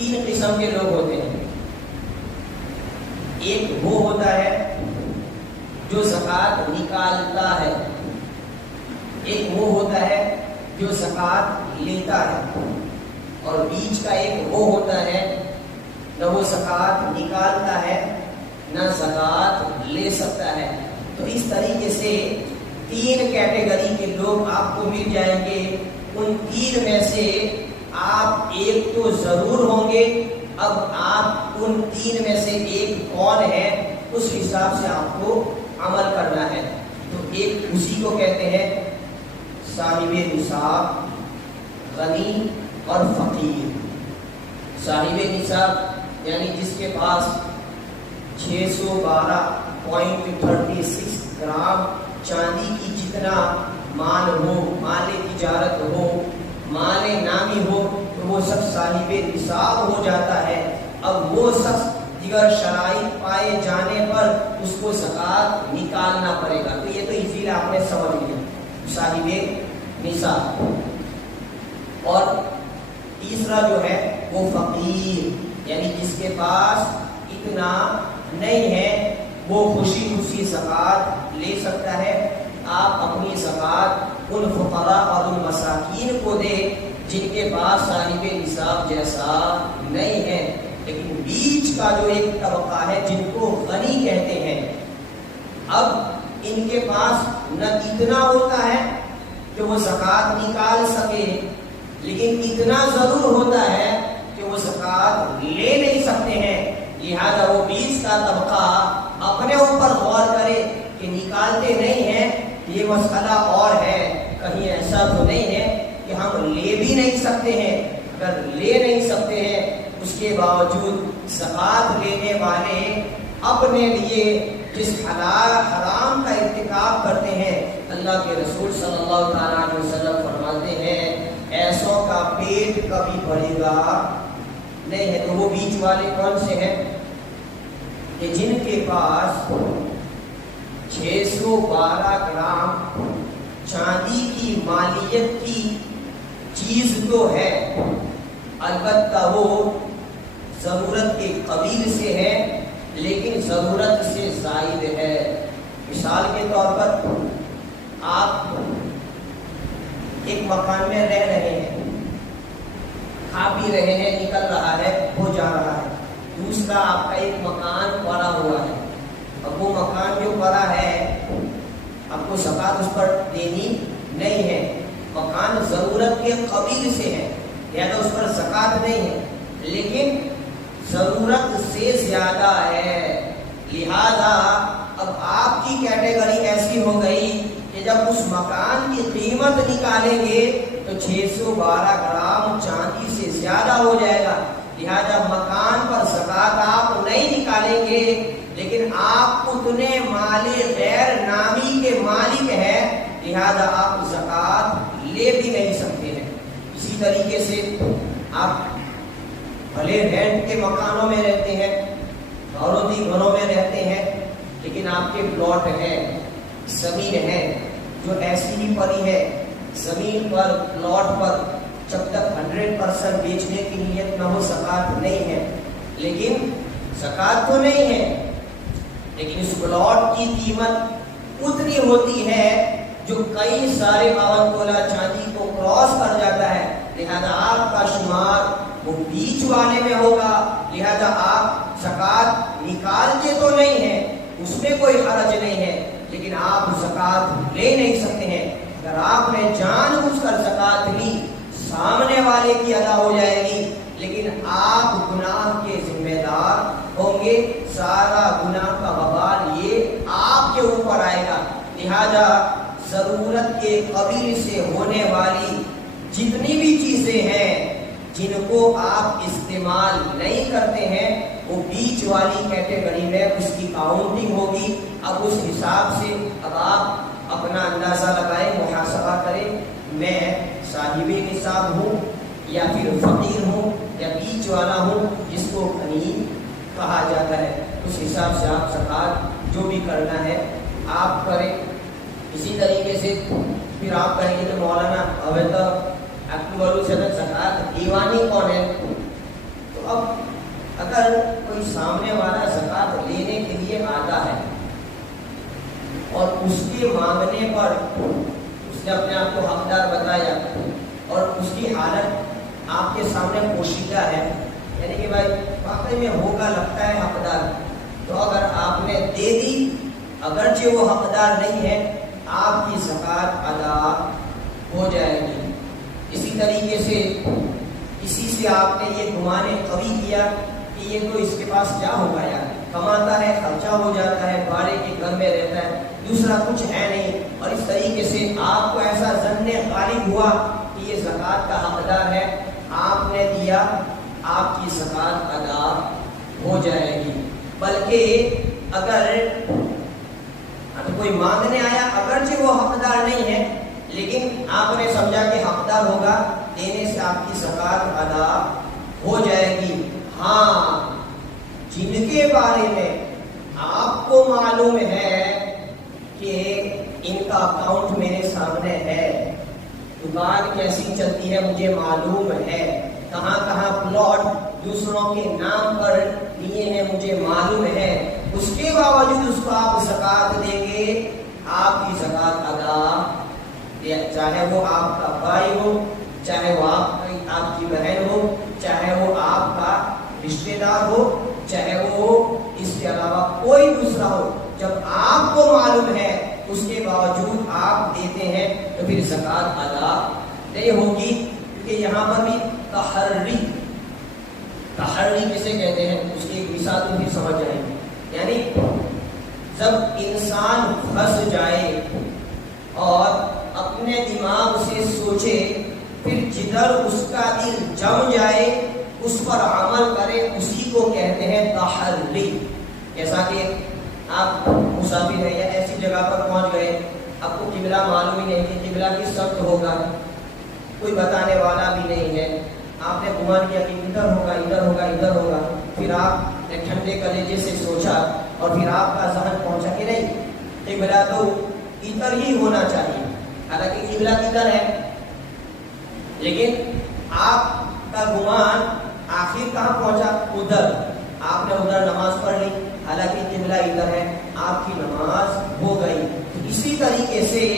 تین قسم کے لوگ ہوتے ہیں. ایک وہ ہوتا ہے جو زکوٰۃ نکالتا ہے، ایک وہ ہوتا ہے جو زکوٰۃ لیتا ہے، اور بیچ کا ایک وہ ہوتا ہے نہ وہ زکوٰۃ نکالتا ہے نہ زکوٰۃ لے سکتا ہے. تو اس طریقے سے تین کیٹیگری کے لوگ آپ کو مل جائیں گے. ان تین میں سے آپ ایک تو ضرور ہوں گے. اب آپ ان تین میں سے ایک کون ہے اس حساب سے آپ کو عمل کرنا ہے. تو ایک اسی کو کہتے ہیں صاحب نصاب، غنی اور فقیر. صاحب نصاب یعنی جس کے پاس 612.36 گرام چاندی کی جتنا مال ہو، مال تجارت ہو، مال نامی ہو، تو وہ سب صاحب نصاب ہو جاتا ہے. اب وہ شخص دیگر شرائط پائے جانے پر اس کو زکوٰۃ نکالنا پڑے گا. تو یہ تو اسی لیے آپ نے سمجھ لیا صاحب نصاب. اور تیسرا جو ہے وہ فقیر، یعنی جس کے پاس اتنا نہیں ہے وہ خوشی خوشی زکوٰۃ لے سکتا ہے. آپ اپنی زکوٰۃ ان فقراء اور ان مساکین کو دے جن کے پاس صاحب نصاب جیسا نہیں ہے. لیکن بیچ کا جو ایک طبقہ ہے جن کو غنی کہتے ہیں، اب ان کے پاس نہ اتنا ہوتا ہے کہ وہ زکوٰۃ نکال سکے، لیکن اتنا ضرور ہوتا ہے کہ وہ زکوٰۃ لے نہیں سکتے ہیں. لہذا وہ بیچ کا طبقہ اپنے اوپر غور کرے کہ نکالتے نہیں ہیں، یہ مسئلہ اور ہے، کہیں ایسا تو نہیں ہے کہ ہم لے بھی نہیں سکتے ہیں. اگر لے نہیں سکتے ہیں اس کے باوجود زکوٰۃ لینے والے اپنے لیے جس حلال حرام کا ارتکاب کرتے ہیں، اللہ کے رسول صلی اللہ تعالیٰ علیہ وسلم فرماتے ہیں ایسوں کا پیٹ کبھی بڑھے گا نہیں ہے. تو وہ بیچ والے کون سے ہیں کہ جن کے پاس 612 گرام چاندی کی مالیت کی چیز تو ہے، البتہ وہ ضرورت کے قبیل سے ہے لیکن ضرورت سے زائد ہے. مثال کے طور پر آپ ایک مکان میں رہ رہے ہیں، کھا پی رہے ہیں، نکل رہا ہے، ہو جا رہا ہے. دوسرا آپ کا ایک مکان پڑا ہوا ہے. اب وہ مکان جو پڑا ہے آپ کو زکوٰۃ اس پر دینی نہیں ہے. مکان ضرورت کے قبیل سے ہے لہذا اس پر زکوٰۃ نہیں ہے، لیکن ضرورت سے زیادہ ہے. لہذا اب آپ کی کیٹیگری ایسی ہو گئی کہ جب اس مکان کی قیمت نکالیں گے تو 612 گرام چاندی سے زیادہ ہو جائے گا. لہذا مکان پر زکوٰۃ آپ نہیں نکالیں گے، لیکن آپ اتنے مال غیر نامی کے مالک ہیں، لہذا آپ زکوٰۃ لے بھی نہیں سکتے ہیں. اسی طریقے سے آپ بھلے رینٹ کے مکانوں میں رہتے ہیں، دولتی گھروں میں رہتے ہیں، لیکن آپ کے پلاٹ ہے، زمین ہے جو ایسی ہی پڑی ہے، زمین پر پلاٹ پر جب تک 100% بیچنے کی نیت نہ ہو زکوٰۃ نہیں ہے. لیکن زکوٰۃ تو نہیں ہے، لیکن اس پلاٹ کی قیمت اتنی ہوتی ہے جو کئی سارے 52 تولہ چاندی کو کراس کر جاتا ہے. لہذا آپ کا شمار وہ بیچ والے میں ہوگا. لہذا آپ زکوٰۃ نکالتے تو نہیں ہیں، اس میں کوئی حرج نہیں ہے، لیکن آپ زکوٰۃ لے نہیں سکتے ہیں. اگر آپ نے جان بوجھ کر زکوٰۃ لی سامنے والے کی ادا ہو جائے گی، لیکن آپ گناہ کے ذمہ دار ہوں گے. سارا گناہ کا وبال یہ آپ کے اوپر آئے گا. لہذا ضرورت کے قبیل سے ہونے والی جتنی بھی چیزیں ہیں جن کو آپ استعمال نہیں کرتے ہیں وہ بیچ والی کیٹیگری میں اس کی کاؤنٹنگ ہوگی. اب اس حساب سے اب آپ اپنا اندازہ لگائیں، محاسبہ کریں، میں صاحب نصاب ہوں یا پھر فقیر ہوں یا بیچ والا ہوں جس کو غنی کہا جاتا ہے. اس حساب سے آپ زکوٰۃ جو بھی کرنا ہے آپ کریں. اسی طریقے سے پھر آپ کہیں گے تو مولانا ابھی تو زکوٰۃ دیوانی کون ہے؟ تو اب اگر کوئی سامنے والا زکوٰۃ لینے کے لیے آتا ہے اور اس کے مانگنے پر اس نے اپنے آپ کو حقدار بتایا اور اس کی حالت آپ کے سامنے پوشیدہ ہے، یعنی کہ بھائی واقعی میں ہوگا لگتا ہے حقدار، تو اگر آپ نے دے دی اگرچہ وہ حقدار نہیں ہے، آپ کی زکوٰۃ ادا ہو جائے گی۔ اسی طریقے سے کسی سے آپ نے یہ گمان قوی کیا کہ یہ تو اس کے پاس کیا ہوگا یار، کماتا ہے، خرچہ ہو جاتا ہے، بھاڑے کے گھر میں رہتا ہے، دوسرا کچھ ہے نہیں، اور اس طریقے سے آپ کو ایسا ظن غالب ہوا کہ یہ زکوٰۃ کا حقدار ہے، آپ نے دیا، آپ کی زکوٰۃ ادا ہو جائے گی۔ بلکہ اگر کوئی مانگنے آیا اگرچہ وہ حقدار نہیں ہے، لیکن آپ نے سمجھا کہ حقدار ہوگا، دینے سے آپ کی زکوٰۃ ادا ہو جائے گی۔ ہاں، جن کے بارے میں آپ کو معلوم ہے کہ ان کا اکاؤنٹ میرے سامنے ہے، دکان کیسی چلتی ہے مجھے معلوم ہے، کہاں کہاں پلاٹ دوسروں کے نام پر لیے ہیں مجھے معلوم ہے، اس کے باوجود اس کو آپ زکوٰۃ دیں گے، آپ کی زکوٰۃ ادا، چاہے وہ آپ کا بھائی ہو، چاہے وہ آپ کی بہن ہو، چاہے وہ آپ کا رشتے دار ہو، چاہے وہ اس کے علاوہ کوئی دوسرا ہو، جب آپ کو معلوم ہے اس کے باوجود آپ دیتے ہیں تو پھر زکوٰۃ ادا نہیں ہوگی۔ کیونکہ یہاں پر بھی تحری کسے کہتے ہیں، اس کی ایک مثال تو پھر سمجھ جائیں گے، یعنی جب انسان پھنس جائے اور اپنے دماغ سے سوچے، پھر جدھر اس کا دل جم جائے اس پر عمل کرے، اسی کو کہتے ہیں تحری۔ جیسا کہ آپ مسافر ہیں یا ایسی جگہ پر پہنچ گئے، آپ کو قبلہ معلوم ہی نہیں کہ قبلہ کس سمت ہوگا، کوئی بتانے والا بھی نہیں ہے، آپ نے گمان کیا کہ ادھر ہوگا ادھر ہوگا ادھر ہوگا، پھر آپ نے ٹھنڈے کلیجے سے سوچا اور پھر آپ کا ذہن پہنچا کہ نہیں قبلہ تو ادھر ہی ہونا چاہیے، حالانکہ قبلہ ادھر ہے، لیکن آپ کا گمان آخر کہاں پہنچا، ادھر، آپ نے ادھر نماز پڑھ لی، حالانکہ قبلہ ادھر ہے، آپ کی نماز ہو گئی۔ اسی طریقے سے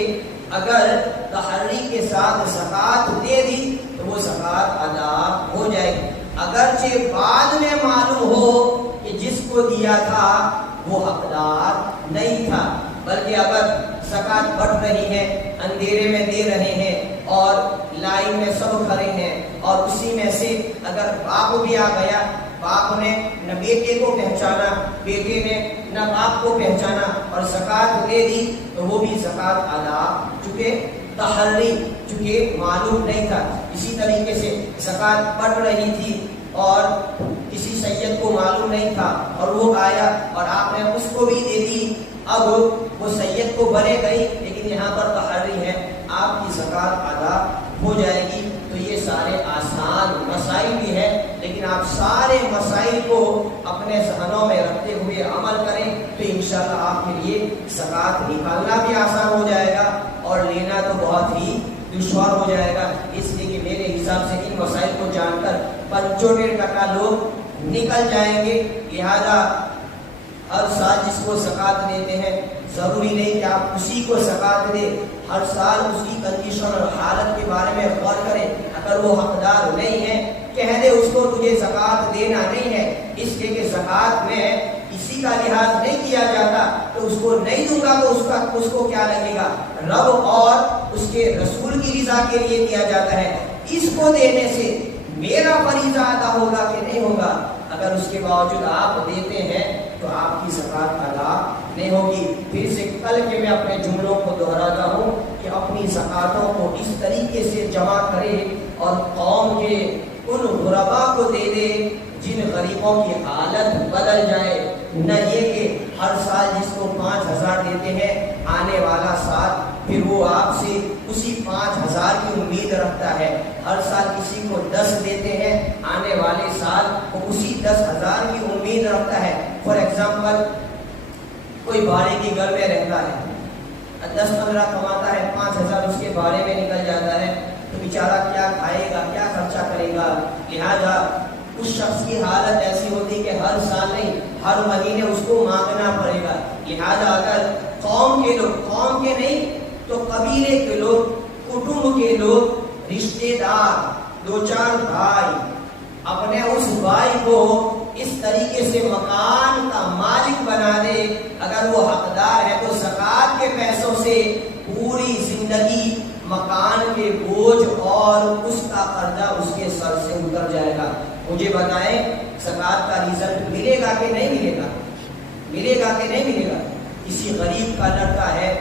اگر تحری کے ساتھ زکوٰۃ دے دی تو وہ زکوٰۃ ادا ہو جائے گی، اگرچہ بعد میں معلوم ہو کہ جس کو دیا تھا وہ حقدار نہیں تھا، بلکہ اگر زکوٰۃ بٹ رہی ہے، اندھیرے میں دے رہے ہیں اور لائن میں سب کھڑے ہیں، اور اسی میں سے اگر باپ بھی آ گیا، باپ نے نہ بیٹے کو پہچانا، بیٹے نے نہ باپ کو پہچانا اور زکوٰۃ دے دی تو وہ بھی زکوٰۃ ادا، چونکہ تحری، چونکہ معلوم نہیں تھا۔ اسی طریقے سے زکوٰۃ بٹ رہی تھی اور کسی سید کو معلوم نہیں تھا اور وہ آیا اور آپ نے اس کو بھی دے دی، اب وہ سید کو بنے گئی، لیکن یہاں پر تحری ہے، آپ کی زکوٰۃ ادا ہو جائے گی۔ تو یہ سارے آسان مسائل بھی ہیں، لیکن آپ سارے مسائل کو اپنے ذہنوں میں رکھتے ہوئے عمل کریں تو انشاءاللہ آپ کے لیے زکوٰۃ نکالنا بھی آسان ہو جائے گا اور لینا تو بہت ہی دشوار ہو جائے گا۔ اس لیے کہ میرے حساب سے ان مسائل کو جان کر 75% لوگ نکل جائیں گے، لہذا ہر سال جس کو زکوٰۃ دیتے ہیں ضروری نہیں کہ آپ اسی کو زکوٰۃ دیں، ہر سال اس کی کنڈیشن اور حالت کے بارے میں غور کریں، اگر وہ حقدار نہیں ہے کہہ دے اس کو تجھے زکوٰۃ دینا نہیں ہے، اس لیے کہ زکوٰۃ میں کسی کا لحاظ نہیں کیا جاتا، تو اس کو نہیں دوں گا تو اس کو کیا لگے گا، رب اور اس کے رسول کی رضا کے لیے دیا جاتا ہے، اس کو دینے سے میرا فریضہ ادا ہوگا کہ نہیں ہوگا، اگر اس کے باوجود آپ دیتے ہیں تو آپ کی زکوٰۃ ادا نہیں ہوگی۔ پھر سے کل کے میں اپنے جملوں کو دہراتا ہوں کہ اپنی زکوٰۃوں کو اس طریقے سے جمع کرے اور قوم کے ان غربا کو دے دے جن غریبوں کی حالت بدل جائے، نہ یہ کہ ہر سال جس کو 5,000 دیتے ہیں آنے والا سال پھر وہ آپ سے اسی 5,000 کی امید رکھتا ہے، ہر سال کسی کو 10 دیتے ہیں آنے والے سال وہ اسی 10,000 کی امید رکھتا ہے۔ فار ایگزامپل کوئی بھاڑے کے گھر میں رہتا ہے، 10-15 کماتا ہے، 5,000 اس کے بھاڑے میں نکل جاتا ہے، تو بیچارہ کیا کھائے گا، کیا خرچہ کرے گا، لہذا اس شخص کی حالت ایسی ہوتی کہ ہر سال نہیں ہر مہینے اس کو مانگنا پڑے گا. لہذا اگر قوم کے نہیں تو قبیلے کے لوگ، کٹمب کے لوگ، رشتے دار، دو چار بھائی اپنے اس بھائی کو اس طریقے سے مکان کا مالک بنا دے، اگر وہ حقدار ہے تو زکوٰۃ کے پیسوں سے پوری زندگی مکان کے بوجھ اور اس کا قرضہ اس کے سر سے اتر جائے گا. مجھے بتائیں زکوٰۃ کا رزلٹ ملے گا کہ نہیں ملے گا؟ ملے گا کہ نہیں ملے گا؟ کسی غریب کا لڑکا ہے،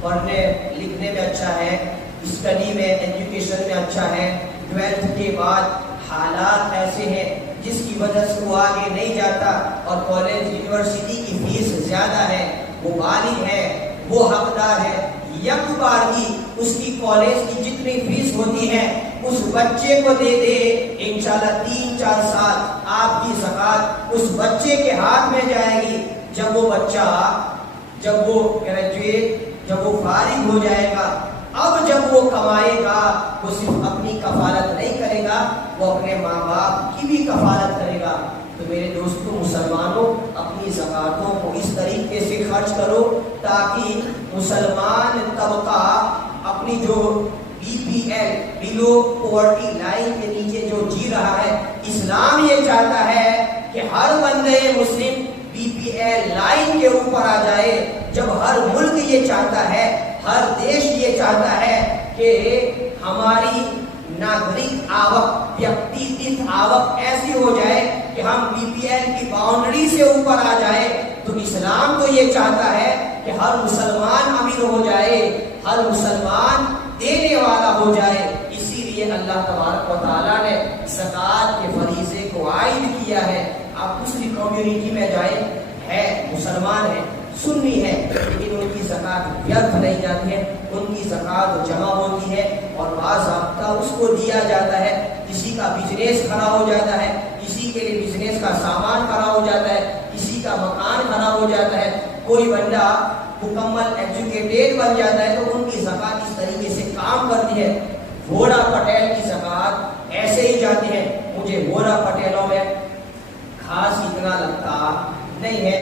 پڑھنے لکھنے میں اچھا ہے، اسٹڈی میں، ایجوکیشن میں اچھا ہے، 12th کے بعد حالات ایسے ہیں جس کی وجہ سے وہ آگے نہیں جاتا اور کالج یونیورسٹی کی فیس زیادہ ہے، وہ بالغ ہے، وہ حقدار ہے، یک بار کی اس کی کالج کی جتنی فیس ہوتی ہے اس بچے کو دے دے، انشاءاللہ 3-4 سال آپ کی زکوٰۃ اس بچے کے ہاتھ میں جائے گی. جب وہ بچہ، جب وہ گریجویٹ، جب وہ فارغ ہو جائے گا، اب جب وہ کمائے گا وہ صرف اپنی کفالت نہیں کرے گا، وہ اپنے ماں باپ کی بھی کفالت کرے گا. تو میرے دوستوں مسلمانوں، اپنی زکوٰۃوں کو اس طریقے سے خرچ کرو تاکہ مسلمان طبقہ اپنی جو BPL بلو پاورٹی لائن کے نیچے جو جی رہا ہے، اسلام یہ چاہتا ہے کہ ہر بندے مسلم BPL لائن کے اوپر آ جائے. جب ہر ملک یہ چاہتا ہے، ہر دیش یہ چاہتا ہے کہ ہماری ناگرک آوک، ویکتیگت آوک ایسی ہو جائے کہ ہم BPL کی باؤنڈری سے اوپر آ جائے، تو اسلام تو یہ چاہتا ہے کہ ہر مسلمان امیر ہو جائے، ہر مسلمان دینے والا ہو جائے. اسی لیے اللہ تبارک و تعالیٰ نے زکوٰۃ کے فریضے کو عائد کیا ہے. آپ دوسری کمیونٹی میں جائیں، ہے مسلمان ہے، سنی ہے، لیکن ان کی زکوٰۃ ویرتھ نہیں جاتی ہے، ان کی زکوٰۃ جمع ہوتی ہے اور باضابطہ اس کو دیا جاتا ہے. کسی کا بزنس کھڑا ہو جاتا ہے، کسی کے لیے بزنس کا سامان کھڑا ہو جاتا ہے، کسی کا مکان کھڑا ہو جاتا ہے، کوئی بندہ مکمل ایجوکیٹڈ بن جاتا ہے تو ان کی زکوٰۃ اس طریقے سے کام کرتی ہے. ووہرا پٹیل کی زکوٰۃ ایسے ہی جاتی ہے. مجھے ووہرا پٹیلوں میں خاص اتنا لگتا نہیں ہے.